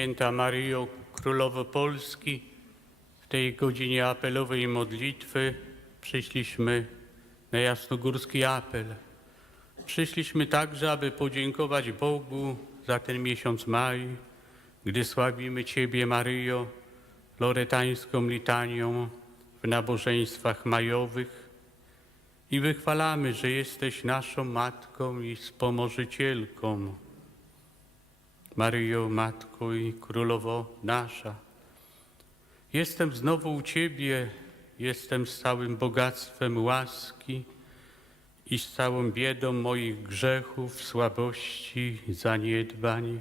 Święta Maryjo, Królowo Polski, w tej godzinie apelowej modlitwy przyszliśmy na jasnogórski apel. Przyszliśmy także, aby podziękować Bogu za ten miesiąc maj, gdy sławimy Ciebie, Maryjo, loretańską litanią w nabożeństwach majowych i wychwalamy, że jesteś naszą Matką i wspomożycielką. Maryjo, Matko i Królowo nasza. Jestem znowu u Ciebie, jestem z całym bogactwem łaski i z całą biedą moich grzechów, słabości, zaniedbań.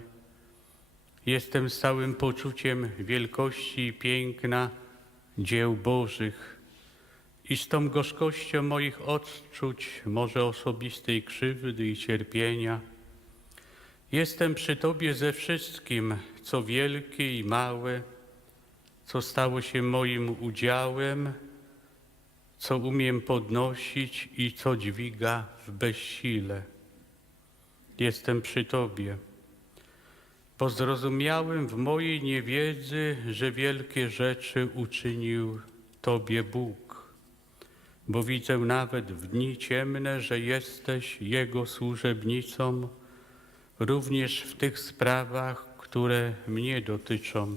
Jestem z całym poczuciem wielkości i piękna dzieł Bożych i z tą gorzkością moich odczuć, może osobistej krzywdy i cierpienia. Jestem przy Tobie ze wszystkim, co wielkie i małe, co stało się moim udziałem, co umiem podnosić i co dźwiga w bezsile. Jestem przy Tobie, bo zrozumiałem w mojej niewiedzy, że wielkie rzeczy uczynił Tobie Bóg, bo widzę nawet w dni ciemne, że jesteś Jego służebnicą, również w tych sprawach, które mnie dotyczą.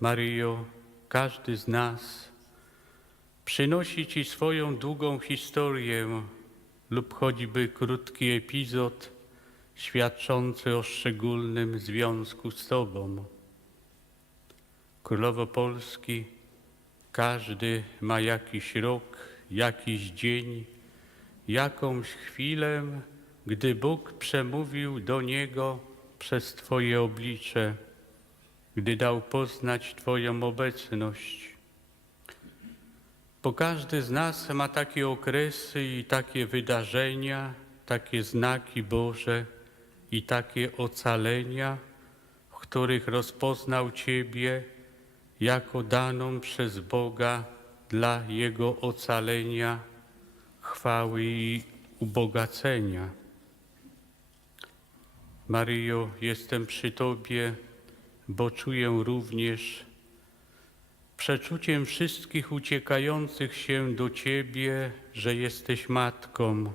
Maryjo, każdy z nas przynosi Ci swoją długą historię lub choćby krótki epizod świadczący o szczególnym związku z Tobą. Królowo Polski, każdy ma jakiś rok, jakiś dzień, jakąś chwilę, gdy Bóg przemówił do niego przez Twoje oblicze, gdy dał poznać Twoją obecność. Bo każdy z nas ma takie okresy i takie wydarzenia, takie znaki Boże i takie ocalenia, w których rozpoznał Ciebie jako daną przez Boga dla Jego ocalenia, chwały i ubogacenia. Maryjo, jestem przy Tobie, bo czuję również przeczuciem wszystkich uciekających się do Ciebie, że jesteś Matką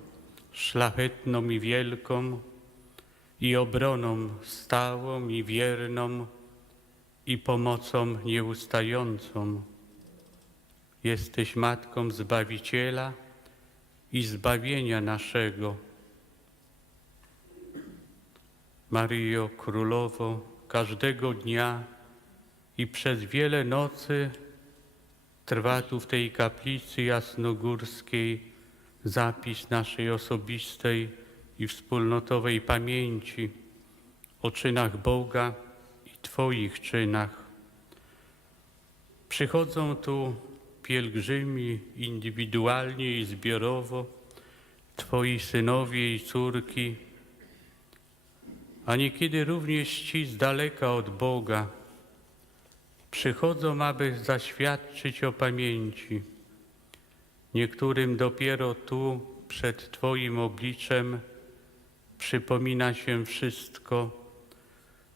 szlachetną i wielką i obroną stałą i wierną i pomocą nieustającą. Jesteś Matką Zbawiciela i zbawienia naszego. Maryjo Królowo, każdego dnia i przez wiele nocy trwa tu w tej kaplicy jasnogórskiej zapis naszej osobistej i wspólnotowej pamięci o czynach Boga i Twoich czynach. Przychodzą tu pielgrzymi indywidualnie i zbiorowo, Twoi synowie i córki, a niekiedy również ci z daleka od Boga przychodzą, aby zaświadczyć o pamięci. Niektórym dopiero tu, przed Twoim obliczem, przypomina się wszystko.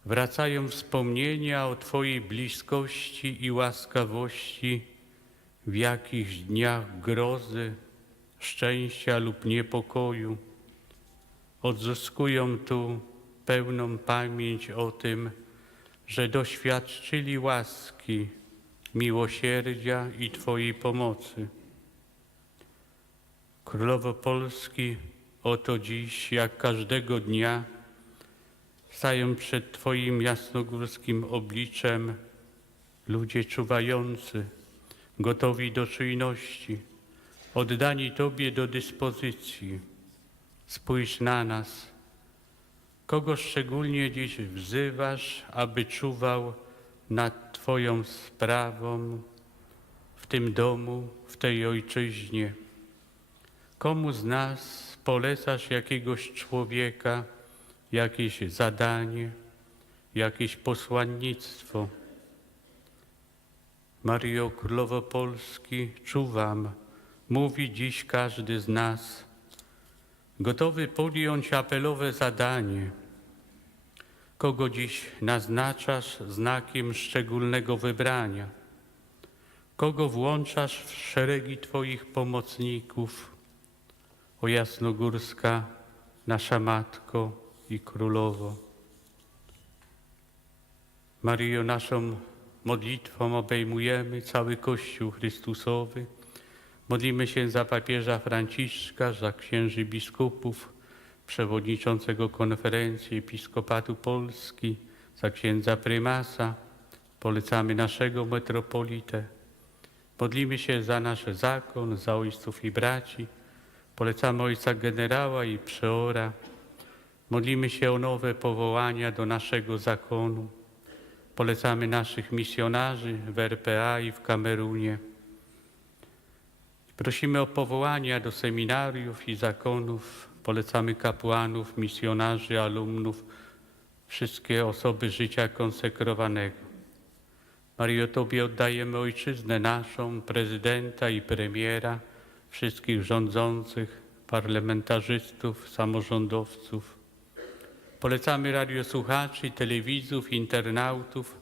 Wracają wspomnienia o Twojej bliskości i łaskawości w jakichś dniach grozy, szczęścia lub niepokoju. Odzyskują tu pełną pamięć o tym, że doświadczyli łaski, miłosierdzia i Twojej pomocy. Królowo Polski, oto dziś, jak każdego dnia, stają przed Twoim jasnogórskim obliczem ludzie czuwający, gotowi do czujności, oddani Tobie do dyspozycji. Spójrz na nas, Kogo szczególnie dziś wzywasz, aby czuwał nad Twoją sprawą w tym domu, w tej ojczyźnie? Komu z nas polecasz jakiegoś człowieka, jakieś zadanie, jakieś posłannictwo? Mario Królowo Polski, czuwam, mówi dziś każdy z nas, gotowy podjąć apelowe zadanie, kogo dziś naznaczasz znakiem szczególnego wybrania, kogo włączasz w szeregi Twoich pomocników, o Jasnogórska, nasza Matko i Królowo. Maryjo, naszą modlitwą obejmujemy cały Kościół Chrystusowy. Modlimy się za papieża Franciszka, za księży biskupów, przewodniczącego konferencji Episkopatu Polski, za księdza prymasa. Polecamy naszego metropolitę. Modlimy się za nasz zakon, za ojców i braci. Polecamy ojca generała i przeora. Modlimy się o nowe powołania do naszego zakonu. Polecamy naszych misjonarzy w RPA i w Kamerunie. Prosimy o powołania do seminariów i zakonów. Polecamy kapłanów, misjonarzy, alumnów, wszystkie osoby życia konsekrowanego. Mario, Tobie oddajemy ojczyznę naszą, prezydenta i premiera, wszystkich rządzących, parlamentarzystów, samorządowców. Polecamy radiosłuchaczy, telewizów, internautów,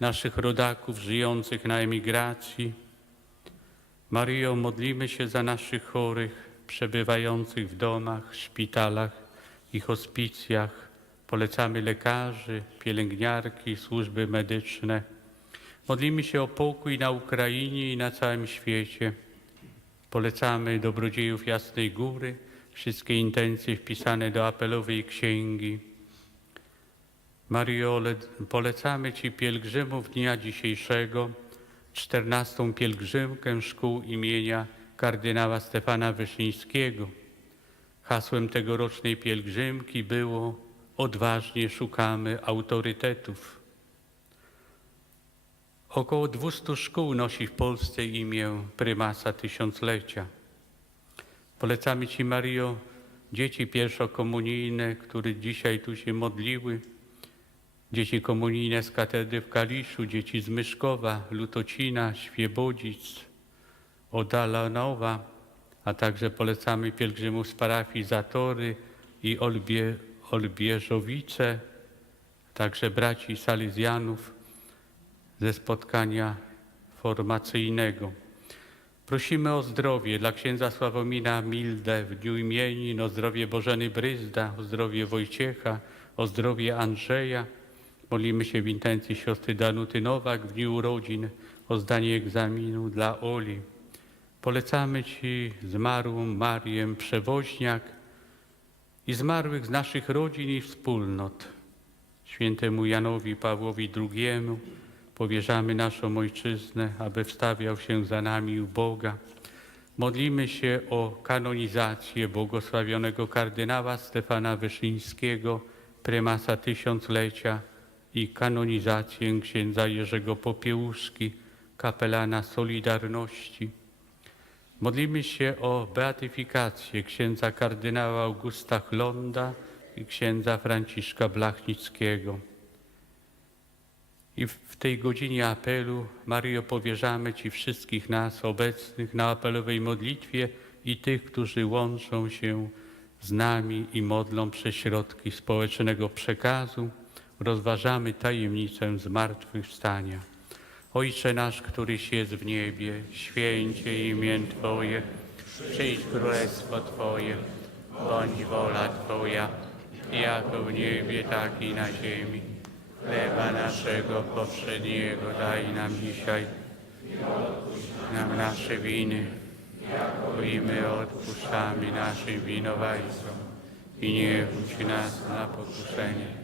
naszych rodaków żyjących na emigracji. Maryjo, modlimy się za naszych chorych, przebywających w domach, szpitalach i hospicjach. Polecamy lekarzy, pielęgniarki, służby medyczne. Modlimy się o pokój na Ukrainie i na całym świecie. Polecamy dobrodziejów Jasnej Góry, wszystkie intencje wpisane do apelowej księgi. Mario, le- polecamy Ci pielgrzymów dnia dzisiejszego, czternastą pielgrzymkę szkół imienia kardynała Stefana Wyszyńskiego. Hasłem tegorocznej pielgrzymki było Odważnie szukamy autorytetów. Około 200 szkół nosi w Polsce imię prymasa tysiąclecia. Polecamy Ci, Mario, dzieci pierwszokomunijne, które dzisiaj tu się modliły, dzieci komunijne z katedry w Kaliszu, dzieci z Myszkowa, Lutocina, Świebodzic, Odalanowa, a także polecamy pielgrzymów z parafii Zatory i Olbie, Olbieżowice, także braci salezjanów ze spotkania formacyjnego. Prosimy o zdrowie dla księdza Sławomira Mildę w dniu imienin, o zdrowie Bożeny Bryzda, o zdrowie Wojciecha, o zdrowie Andrzeja. Modlimy się w intencji siostry Danuty Nowak w dniu urodzin, o zdanie egzaminu dla Oli. Polecamy Ci zmarłą Marię Przewoźniak i zmarłych z naszych rodzin i wspólnot. Świętemu Janowi Pawłowi II powierzamy naszą ojczyznę, aby wstawiał się za nami u Boga. Modlimy się o kanonizację błogosławionego kardynała Stefana Wyszyńskiego, prymasa tysiąclecia i kanonizację księdza Jerzego Popiełuszki, kapelana Solidarności. Modlimy się o beatyfikację księdza kardynała Augusta Chlonda i księdza Franciszka Blachnickiego. I w- tej godzinie apelu, Maryjo, powierzamy Ci wszystkich nas obecnych na apelowej modlitwie i tych, którzy łączą się z nami i modlą przez środki społecznego przekazu. Rozważamy tajemnicę zmartwychwstania. Ojcze nasz, któryś jest w niebie, święcie imię Twoje, przyjdź królestwo Twoje, bądź wola Twoja, jako w niebie, tak i na ziemi. Chleba naszego powszedniego daj nam dzisiaj. Nam nasze winy, jako i my odpuszczamy naszym winowajcom. I nie wódź nas na pokuszenie,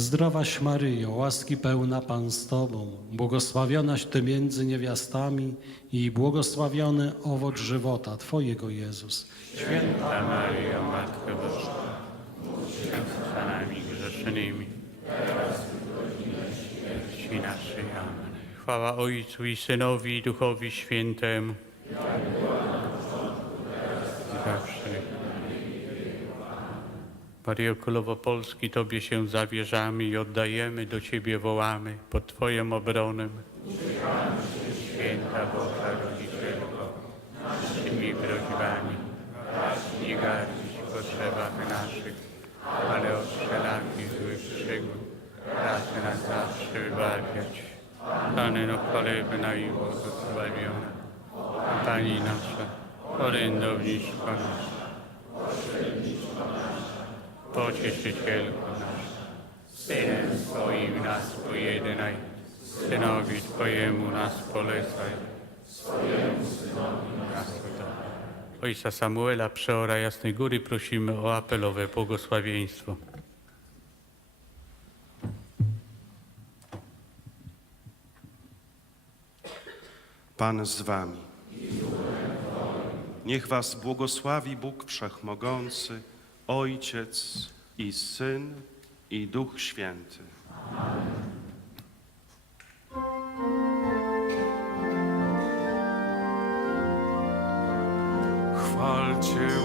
Zdrowaś Maryjo, łaski pełna Pan z Tobą, błogosławionaś Ty między niewiastami i błogosławiony owoc żywota Twojego Jezus. Święta Maryjo, Matko Boża, módl za nami grzesznymi, teraz i w naszej. Amen. Chwała Ojcu i Synowi i Duchowi Świętemu. Maryjo Królowo Polski, Tobie się zawierzamy i oddajemy, do Ciebie wołamy pod Twoją obronę. Święta Boża Rodzicielko, naszymi prośbami, nie gardzić w potrzebach naszych, ale od wszelakich złych przygód, raz nas zawsze wybawiać. Panie no chwalebna i błogosławiona, Pani nasza, orędowniczko nasza, Pocieszycielko nasza, Synem swoim nas pojednaj, Synowi Twojemu nas polecaj, swojemu Synowi nas podaj. Ojca Samuela, przeora Jasnej Góry, prosimy o apelowe błogosławieństwo. Pan z wami. Niech was błogosławi Bóg Wszechmogący, Ojciec i Syn i Duch Święty. Chwalcie łąki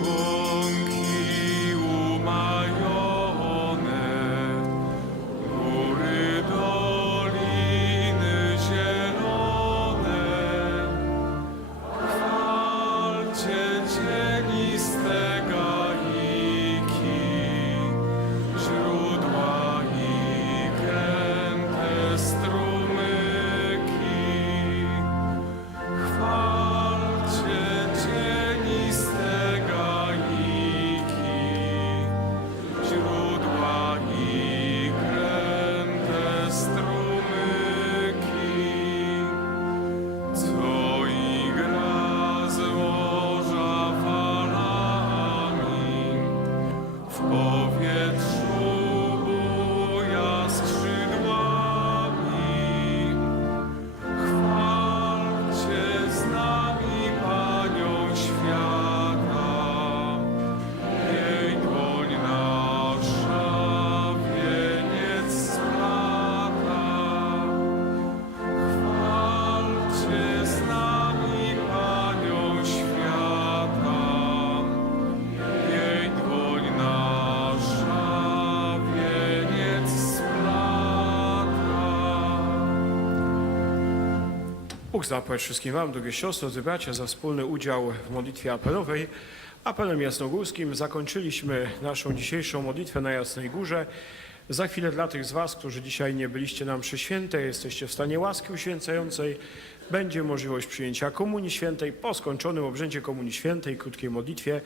Bóg zapłać wszystkim Wam, drogie siostry, drodzy bracia, za wspólny udział w modlitwie apelowej. Apelem jasnogórskim zakończyliśmy naszą dzisiejszą modlitwę na Jasnej Górze. Za chwilę dla tych z Was, którzy dzisiaj nie byliście nam przy świętej, jesteście w stanie łaski uświęcającej, będzie możliwość przyjęcia Komunii Świętej. Po skończonym obrzędzie Komunii Świętej, krótkiej modlitwie,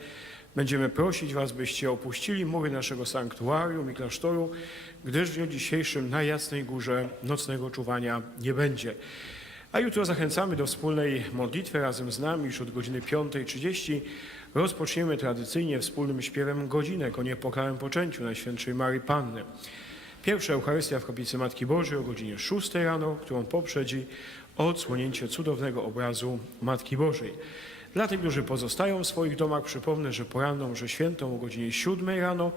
będziemy prosić Was, byście opuścili mury naszego sanktuarium i klasztoru, gdyż w dniu dzisiejszym na Jasnej Górze nocnego czuwania nie będzie. A jutro zachęcamy do wspólnej modlitwy razem z nami już od godziny 5.30. Rozpoczniemy tradycyjnie wspólnym śpiewem godzinek o niepokalałym poczęciu Najświętszej Marii Panny. Pierwsza Eucharystia w Kaplicy Matki Bożej o godzinie 6 rano, którą poprzedzi odsłonięcie cudownego obrazu Matki Bożej. Dla tych, którzy pozostają w swoich domach, przypomnę, że poranną że świętą o godzinie 7 rano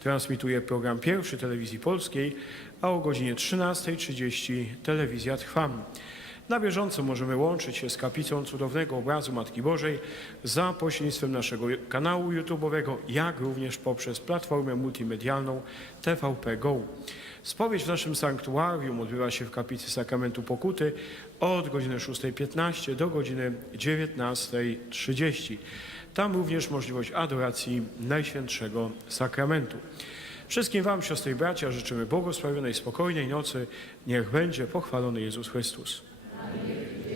transmituje program pierwszy Telewizji Polskiej, a o godzinie 13.30 Telewizja Trwam. Na bieżąco możemy łączyć się z kaplicą cudownego obrazu Matki Bożej za pośrednictwem naszego kanału YouTube'owego, jak również poprzez platformę multimedialną TVP Go. Spowiedź w naszym sanktuarium odbywa się w kaplicy Sakramentu Pokuty od godziny 6.15 do godziny 19.30. Tam również możliwość adoracji Najświętszego Sakramentu. Wszystkim Wam, siostry i bracia, życzymy błogosławionej, spokojnej nocy. Niech będzie pochwalony Jezus Chrystus. Amen.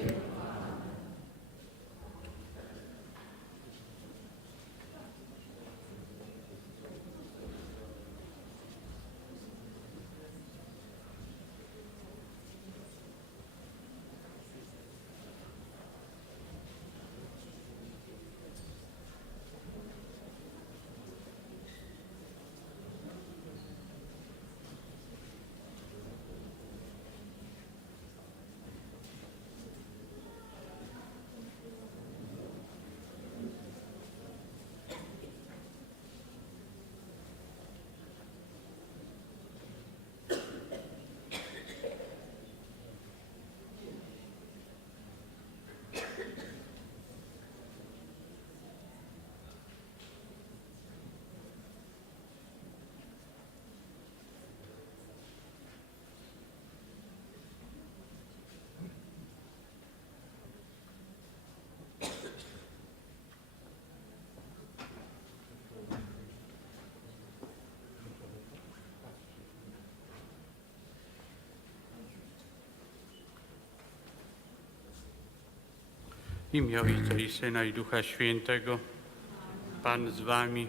W imię Ojca i Syna i Ducha Świętego, Pan z Wami.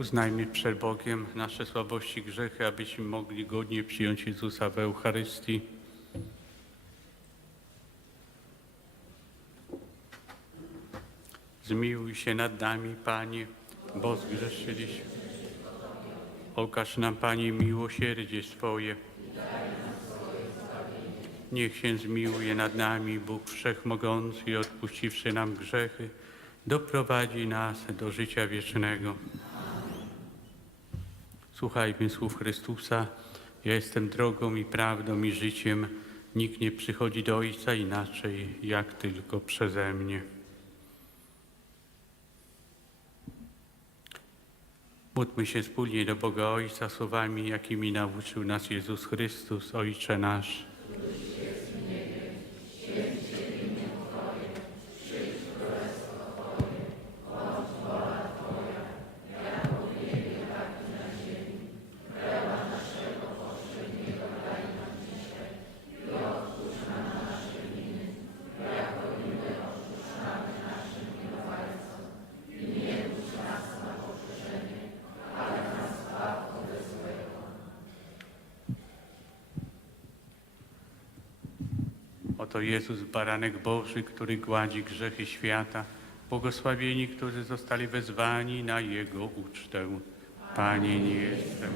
Uznajmy przed Bogiem nasze słabości i grzechy, abyśmy mogli godnie przyjąć Jezusa w Eucharystii. Zmiłuj się nad nami, Panie, bo zgrzeszyliśmy. Okaż nam, Panie, miłosierdzie swoje. Niech się zmiłuje nad nami Bóg Wszechmogący i odpuściwszy nam grzechy, doprowadzi nas do życia wiecznego. Słuchajmy słów Chrystusa. Ja jestem drogą i prawdą i życiem. Nikt nie przychodzi do Ojca inaczej, jak tylko przeze mnie. Módlmy się wspólnie do Boga Ojca słowami, jakimi nauczył nas Jezus Chrystus, Ojcze nasz. Oto Jezus, baranek Boży, który gładzi grzechy świata. Błogosławieni, którzy zostali wezwani na Jego ucztę. Panie, nie jestem